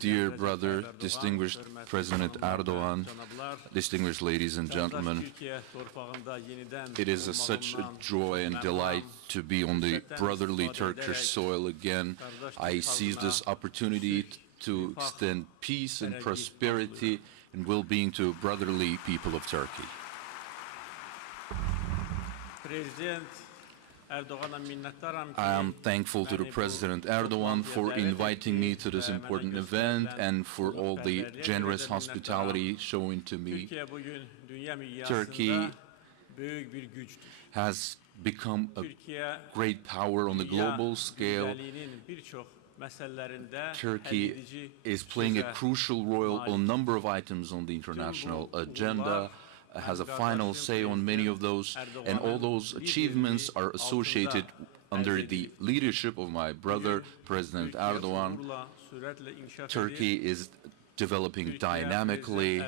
dear brother, distinguished President Erdogan, distinguished ladies and gentlemen, it is such a joy and delight to be on the brotherly Turkish soil again. I seize this opportunity to extend peace and prosperity and well-being to brotherly people of Turkey. I am thankful to the President Erdogan for inviting me to this important event and for all the generous hospitality shown to me. Turkey has become a great power on the global scale. Turkey is playing a crucial role on a number of items on the international agenda, has a final say on many of those, and all those achievements are associated under the leadership of my brother, President Erdogan. Turkey is developing dynamically.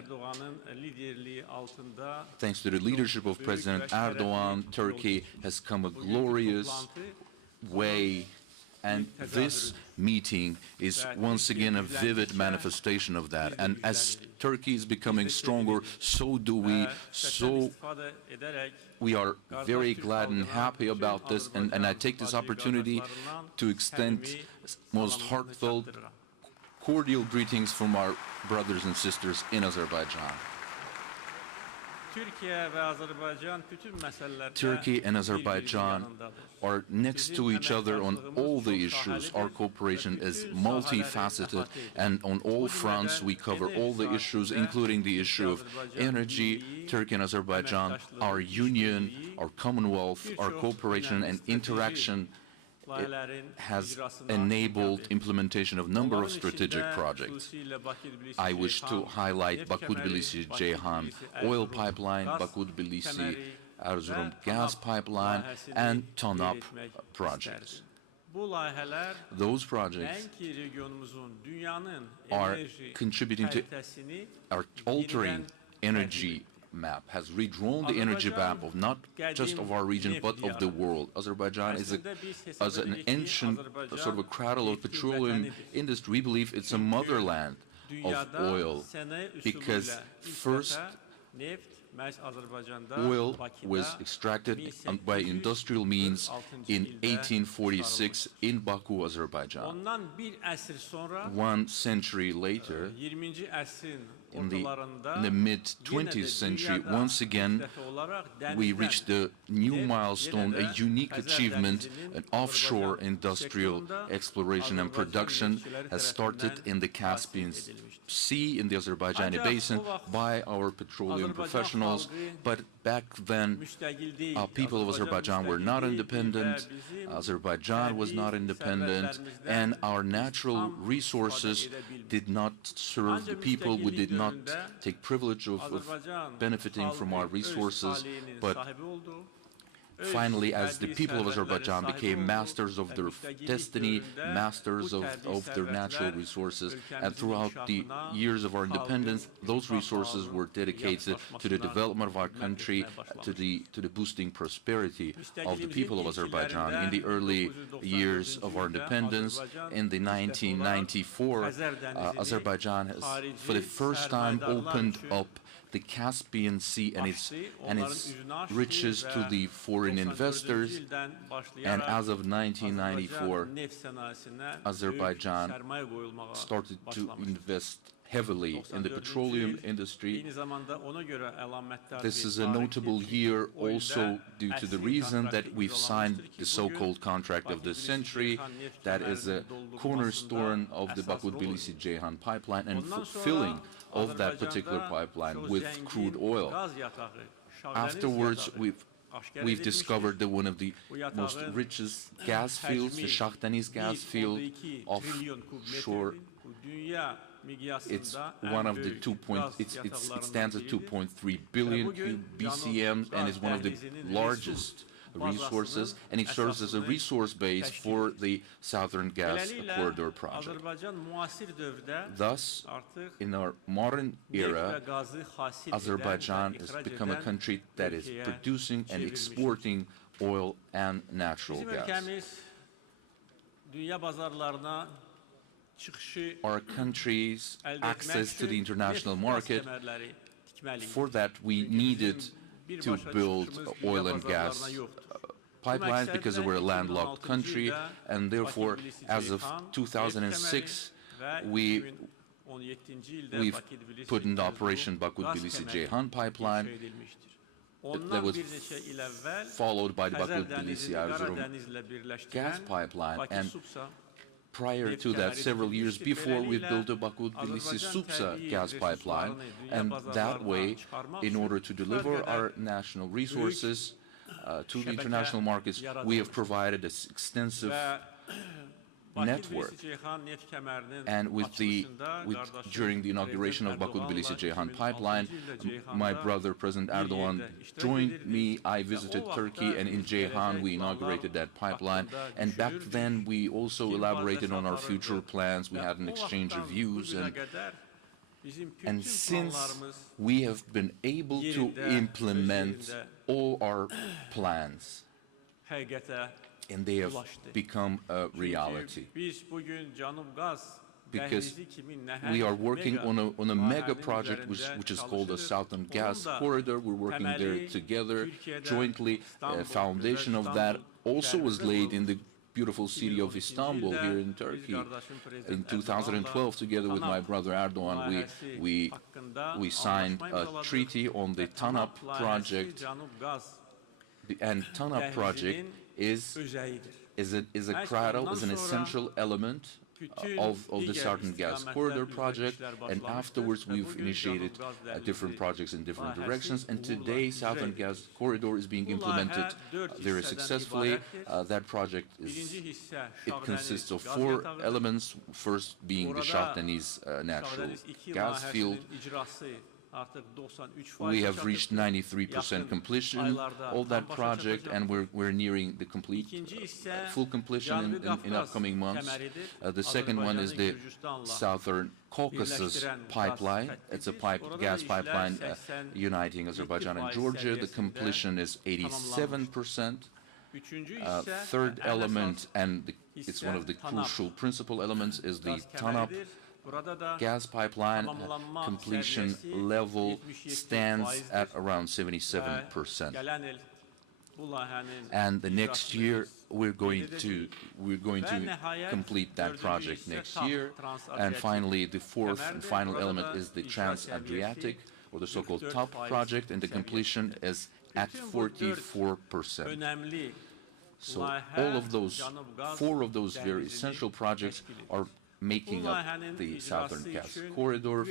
Thanks to the leadership of President Erdogan, Turkey has come a glorious way. And this meeting is once again a vivid manifestation of that. And as Turkey is becoming stronger, so do we. So we are very glad and happy about this. And I take this opportunity to extend most heartfelt, cordial greetings from our brothers and sisters in Azerbaijan. Turkey and Azerbaijan are next to each other on all the issues. Our cooperation is multifaceted, and on all fronts we cover all the issues, including the issue of energy. Turkey and Azerbaijan, our union, our commonwealth, our cooperation and interaction, it has enabled implementation of a number of strategic projects. I wish to highlight Baku-Tbilisi-Ceyhan oil pipeline, Baku-Tbilisi-Erzurum gas pipeline, and TANAP projects. Those projects are contributing to altering energy map, has redrawn the energy map of not just of our region but of the world. Azerbaijan is an ancient sort of a cradle of petroleum industry. We believe it's a motherland of oil because first oil was extracted by industrial means in 1846 in Baku, Azerbaijan. 1 century later, in the mid-20th century, once again, we reached a new milestone, a unique achievement. An offshore industrial exploration and production has started in the Caspian Sea, in the Azerbaijani basin, by our petroleum professionals. But back then, people of Azerbaijan were not independent, Azerbaijan was not independent, and our natural resources did not serve the people. We did not take privilege of benefiting from our resources, but finally, as the people of Azerbaijan became masters of their destiny, masters of their natural resources, and throughout the years of our independence, those resources were dedicated to the development of our country, to the boosting prosperity of the people of Azerbaijan. In the early years of our independence, in the 1994, Azerbaijan has, for the first time, opened up the Caspian Sea and its riches to the foreign investors, and as of 1994, Azerbaijan started to invest heavily in the petroleum industry. This is a notable year also due to the reason that we've signed the so-called contract of the century, that is a cornerstone of the Baku-Tbilisi-Ceyhan pipeline and filling of that particular pipeline with crude oil. Afterwards, we've discovered that one of the most richest gas fields, the Shah Deniz gas field offshore. It's one of the it stands at 2.3 billion BCM and is one of the largest resources, and it serves as a resource base for the Southern Gas Corridor project. Thus, in our modern era, Azerbaijan has become a country that is producing and exporting oil and natural gas. our country's access to the international market. For that, we needed to build oil and gas pipelines because we're a landlocked country, and therefore, as of 2006, we've put into operation Baku-Tbilisi-Ceyhan pipeline. That was followed by the Baku-Tbilisi-Erzurum gas pipeline, and prior to that, several years before, we built a Baku-Tbilisi-Supsa gas pipeline, and that way, in order to deliver our national resources to the international markets, we have provided an extensive network. And during the inauguration of Baku-Tbilisi-Ceyhan pipeline, my brother, President Erdogan, joined me. I visited Turkey, and in Ceyhan we inaugurated that pipeline. And back then we also elaborated on our future plans. We had an exchange of views, and since we have been able to implement all our plans, and they have become a reality. Because we are working on a mega project which is called the Southern Gas Corridor. We're working there together, jointly. The foundation of that also was laid in the beautiful city of Istanbul here in Turkey. In 2012, together with my brother Erdogan, we signed a treaty on the TANAP project. And TANAP project is a cradle, is an essential element of the Southern Gas Corridor project, and afterwards we've initiated different projects in different directions, and today Southern Gas Corridor is being implemented very successfully. That project consists of 4 elements, first being the Shah Deniz natural gas field. We have reached 93% completion of that project, and we're nearing the full completion in upcoming months. The second one is the Southern Caucasus pipeline. It's a gas pipeline uniting Azerbaijan and Georgia. The completion is 87%. Third element, and it's one of the crucial principal elements, is the TANAP gas pipeline. Completion level stands at around 77%. And the next year we're going to complete that project next year. And finally, the fourth and final element is the Trans-Adriatic, or the so-called TAP project, and the completion is at 44%. So all of those, 4 of those very essential projects are making up the Southern Gas Corridor.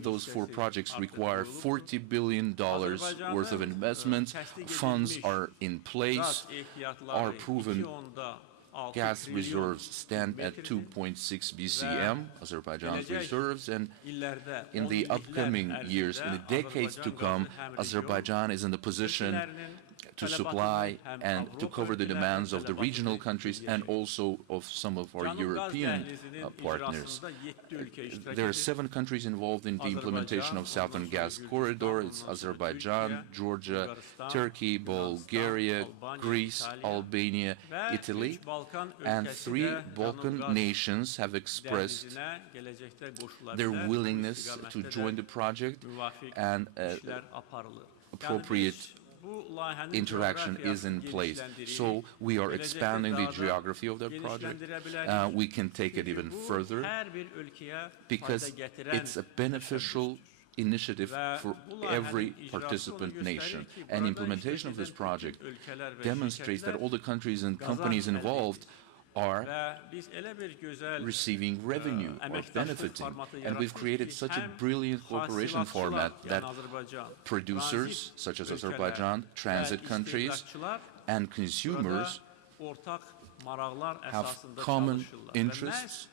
Those 4 projects require $40 billion worth of investments. Funds are in place. Our proven gas reserves stand at 2.6 BCM, Azerbaijan's reserves, and in the upcoming years, in the decades to come, Azerbaijan is in the position to supply and to cover the demands of the regional countries and also of some of our European partners. There are 7 countries involved in the implementation of Southern Gas Corridor. It's Azerbaijan, Georgia, Turkey, Bulgaria, Greece, Albania, Italy, and 3 Balkan nations have expressed their willingness to join the project, and appropriate interaction is in place. So we are expanding the geography of that project. We can take it even further because it's a beneficial initiative for every participant nation. And implementation of this project demonstrates that all the countries and companies involved are receiving revenue or benefiting. And we've created such a brilliant cooperation format that producers, such as Azerbaijan, transit countries, and consumers have common interests,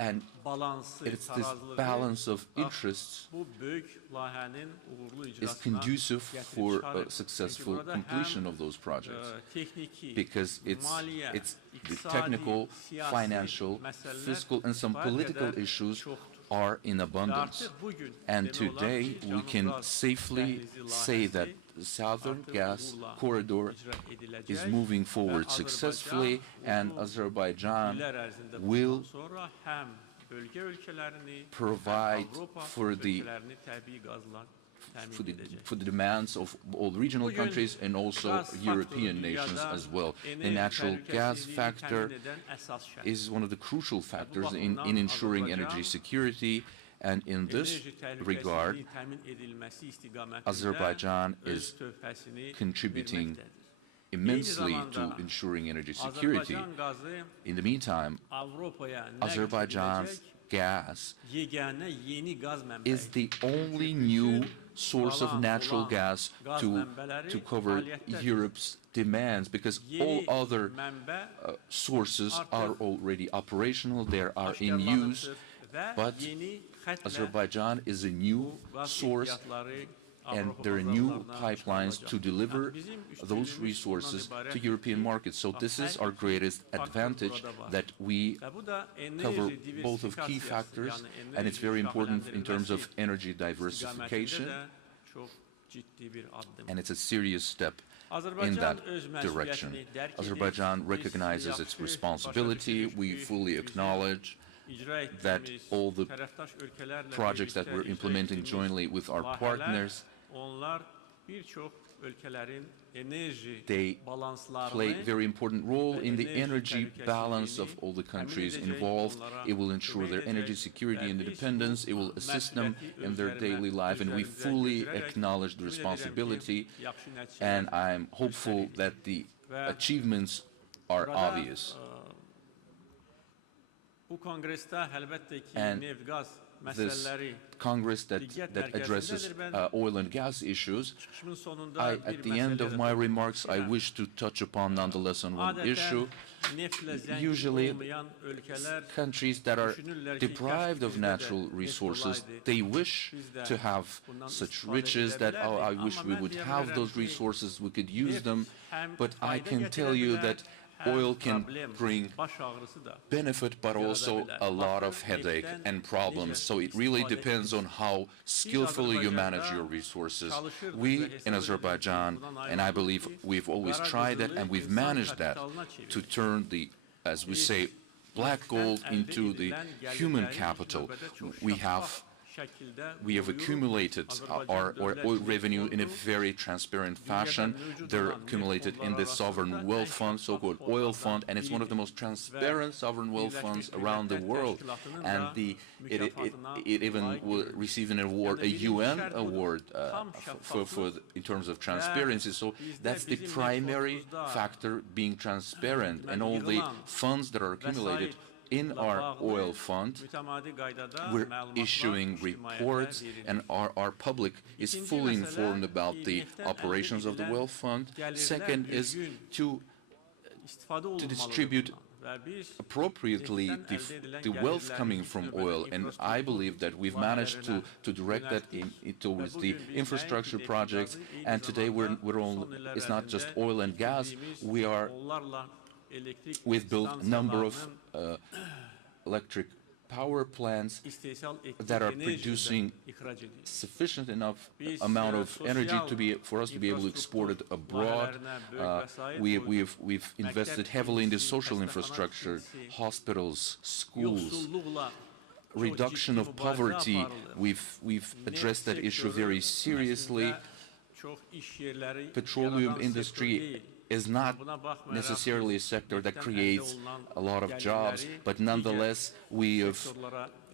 and it's this balance of interests is conducive for a successful completion of those projects, because it's the technical, financial, fiscal, and some political issues are in abundance. And today we can safely say that the Southern Gas Corridor is moving forward successfully, and Azerbaijan will provide for the demands of all regional countries and also European nations as well. The natural gas factor is one of the crucial factors in ensuring energy security, and in this regard, Azerbaijan is contributing immensely to ensuring energy security. In the meantime, Azerbaijan's gas is the only new source of natural gas to cover Europe's demands, because all other sources are already operational, they are in use, but Azerbaijan is a new source, and there are new pipelines to deliver those resources to European markets. So this is our greatest advantage, that we cover both of key factors, and it's very important in terms of energy diversification, and it's a serious step in that direction. Azerbaijan recognizes its responsibility. We fully acknowledge that all the projects that we're implementing jointly with our partners, they play a very important role in the energy balance of all the countries involved. It will ensure their energy security and independence. It will assist them in their daily life, and we fully acknowledge the responsibility, and I'm hopeful that the achievements are obvious. And this Congress that addresses oil and gas issues, at the end of my remarks, I wish to touch upon nonetheless on one issue. Usually, countries that are deprived of natural resources, they wish to have such riches that, oh, I wish we would have those resources, we could use them, but I can tell you that oil can bring benefit, but also a lot of headache and problems. So it really depends on how skillfully you manage your resources. We in Azerbaijan, and I believe we've always tried that, and we've managed that, to turn the, as we say, black gold into the human capital. We have accumulated our oil revenue in a very transparent fashion. They're accumulated in the sovereign wealth fund, so-called oil fund, and it's one of the most transparent sovereign wealth funds around the world. And it even will receive an award, a UN award, in terms of transparency. So that's the primary factor, being transparent, and all the funds that are accumulated in our oil fund, we're issuing reports, and our public is fully informed about the operations of the wealth fund. Second is to distribute appropriately the wealth coming from oil, and I believe that we've managed to direct that towards the infrastructure projects. And today it's not just oil and gas. We've built a number of electric power plants that are producing sufficient enough amount of energy for us to be able to export it abroad. We've invested heavily in the social infrastructure, hospitals, schools, reduction of poverty. We've addressed that issue very seriously. Petroleum industry is not necessarily a sector that creates a lot of jobs, but nonetheless we have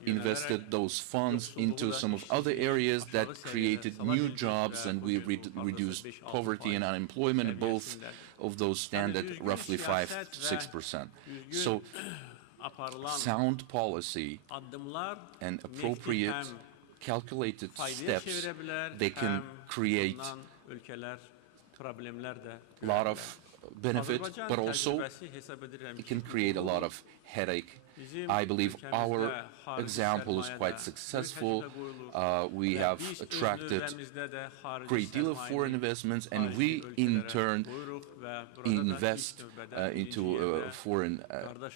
invested those funds into some of other areas that created new jobs, and we reduced poverty and unemployment. Both of those stand at roughly 5 to 6%. So sound policy and appropriate calculated steps, they can create a lot of benefit, but also it can create a lot of headache I believe our example is quite successful. We have attracted a great deal of foreign investments, and we in turn invest into foreign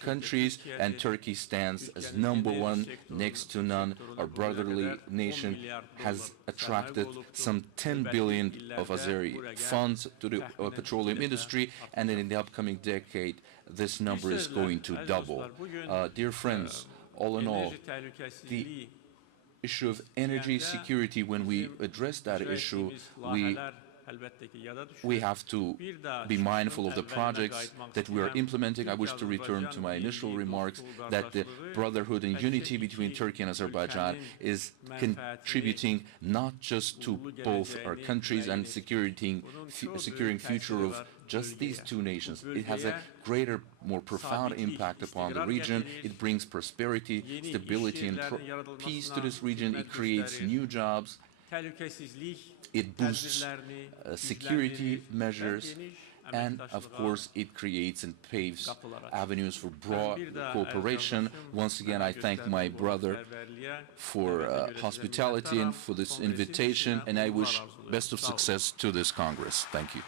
countries, and Turkey stands as #1, next to none. Our brotherly nation has attracted some 10 billion of Azeri funds to the petroleum industry, and in the upcoming decade this number is going to double. Dear friends, all in all, the issue of energy security, when we address that issue, we have to be mindful of the projects that we are implementing. I wish to return to my initial remarks that the brotherhood and unity between Turkey and Azerbaijan is contributing not just to both our countries and securing future of just these two nations. It has a greater, more profound impact upon the region. It brings prosperity, stability, and peace to this region. It creates new jobs. It boosts security measures, and of course it creates and paves avenues for broad cooperation. Once again, I thank my brother for hospitality and for this invitation, and I wish best of success to this Congress. Thank you.